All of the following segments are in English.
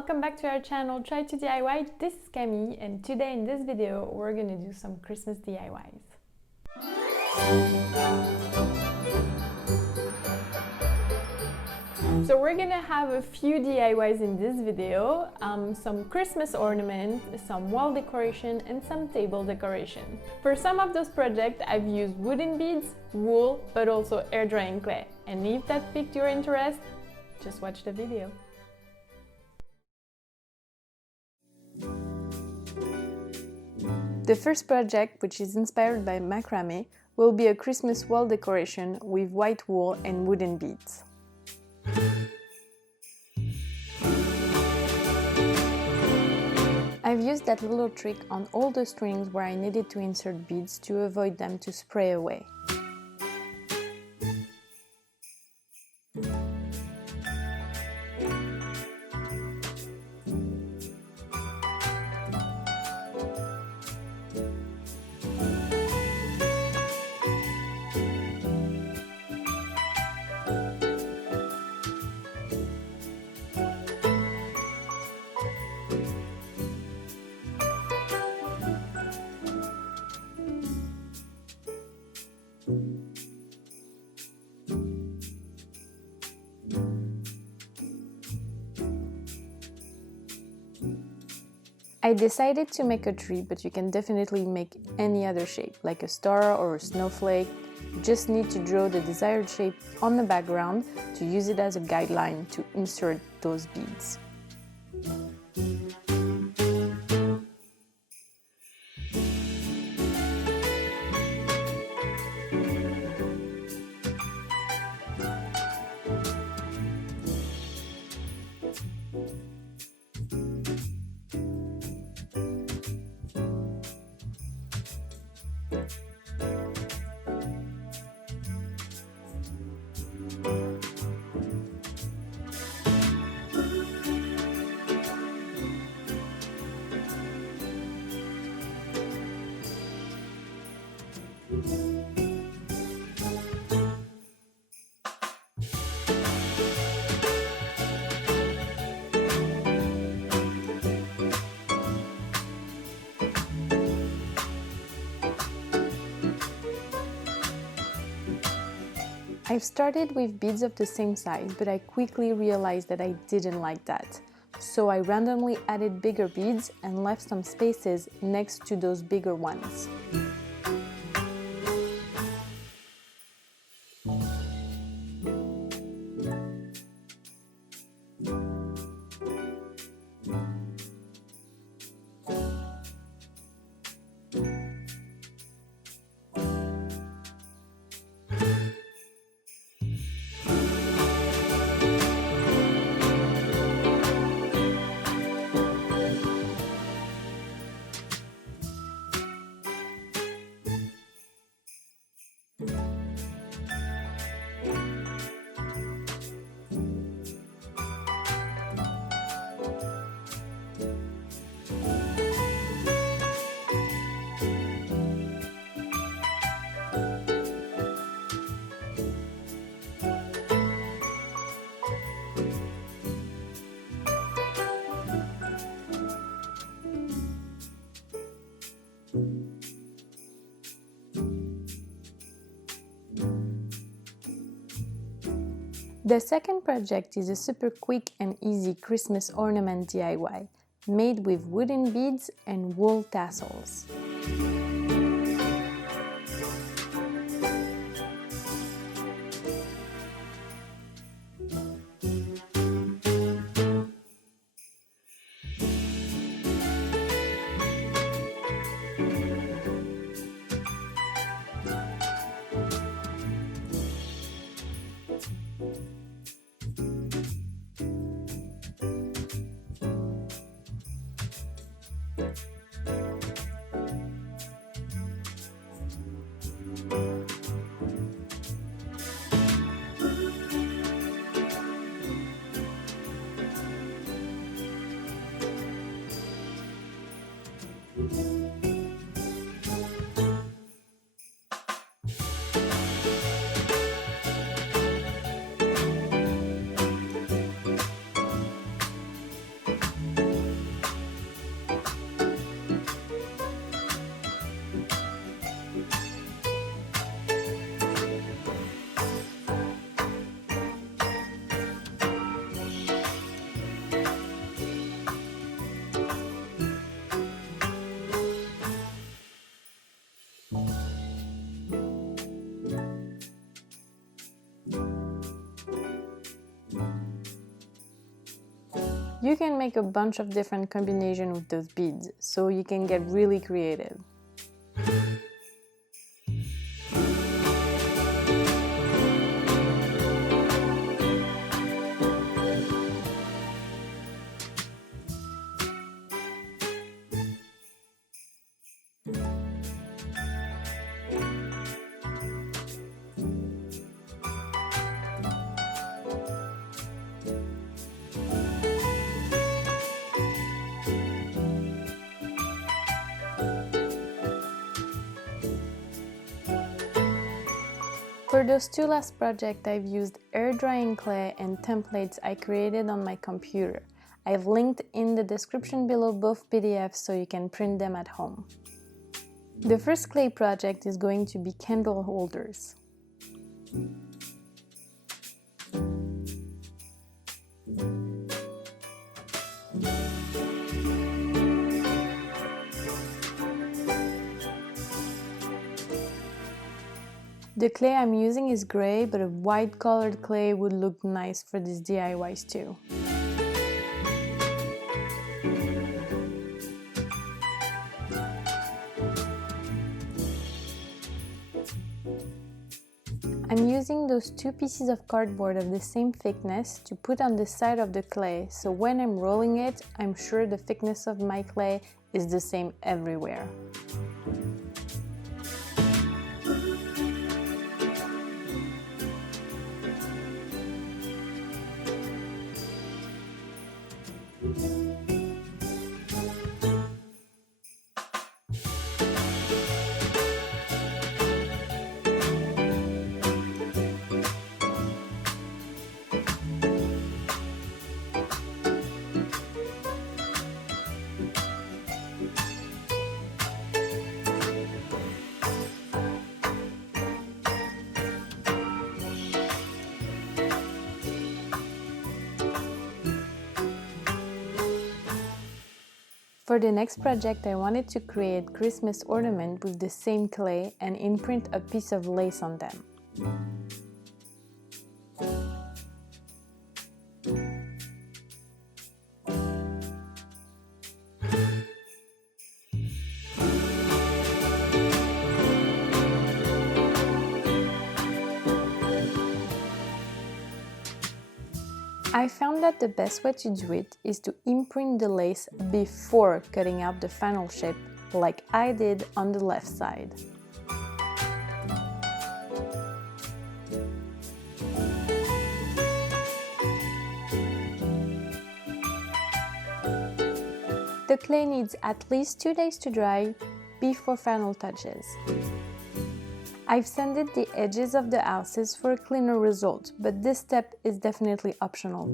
welcome back to our channel Try to DIY. This is Camille, and today in this video we're gonna do some Christmas DIYs. So we're gonna have a few DIYs in this video, some Christmas ornament, some wall decoration, and some table decoration. For some of those projects, I've used wooden beads, wool, but also air drying clay. And if that piqued your interest, just watch the video. The first project, which is inspired by macrame, will be a Christmas wall decoration with white wool and wooden beads. I've used that little trick on all the strings where I needed to insert beads to avoid them to spray away. I decided to make a tree, but you can definitely make any other shape, like a star or a snowflake. You just need to draw the desired shape on the background to use it as a guideline to insert those beads. I've started with beads of the same size, but I quickly realized that I didn't like that. So I randomly added bigger beads and left some spaces next to those bigger ones. The second project is a super quick and easy Christmas ornament DIY, made with wooden beads and wool tassels. You can make a bunch of different combinations with those beads, so you can get really creative. For those two last projects, I've used air drying clay and templates I created on my computer. I've linked in the description below both PDFs so you can print them at home. The first clay project is going to be candle holders. The clay I'm using is gray, but a white colored clay would look nice for these DIYs too. I'm using those two pieces of cardboard of the same thickness to put on the side of the clay, so when I'm rolling it, I'm sure the thickness of my clay is the same everywhere. For the next project, I wanted to create Christmas ornament with the same clay and imprint a piece of lace on them. I found that the best way to do it is to imprint the lace before cutting out the final shape, like I did on the left side. The clay needs at least 2 days to dry before final touches. I've sanded the edges of the houses for a cleaner result, but this step is definitely optional.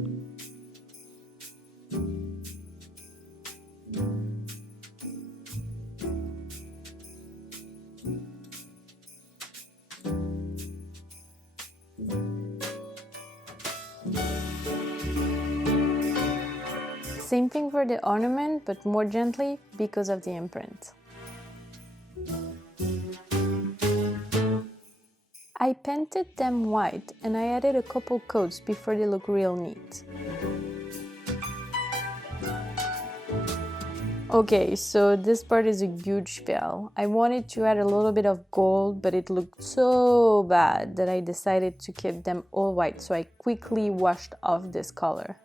Same thing for the ornament, but more gently because of the imprint. I painted them white and I added a couple coats before they look real neat. Okay, so this part is a huge fail. I wanted to add a little bit of gold, but it looked so bad that I decided to keep them all white, so I quickly washed off this color.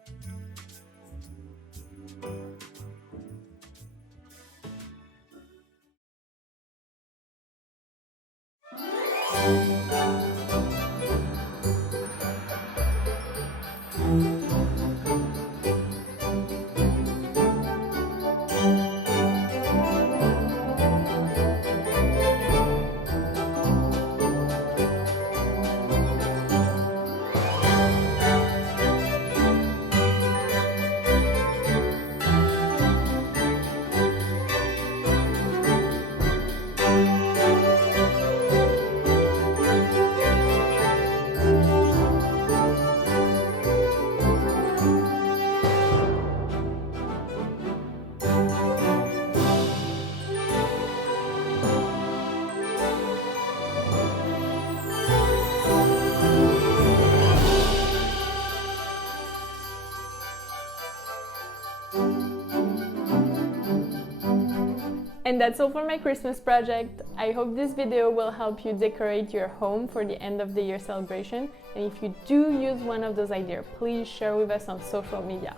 And that's all for my Christmas project. I hope this video will help you decorate your home for the end of the year celebration. And if you do use one of those ideas, please share with us on social media.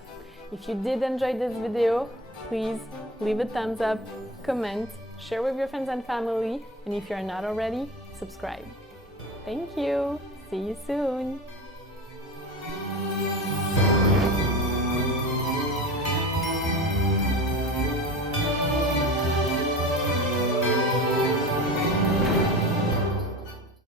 If you did enjoy this video, please leave a thumbs up, comment, share with your friends and family, and if you're not already, subscribe. Thank you! See you soon!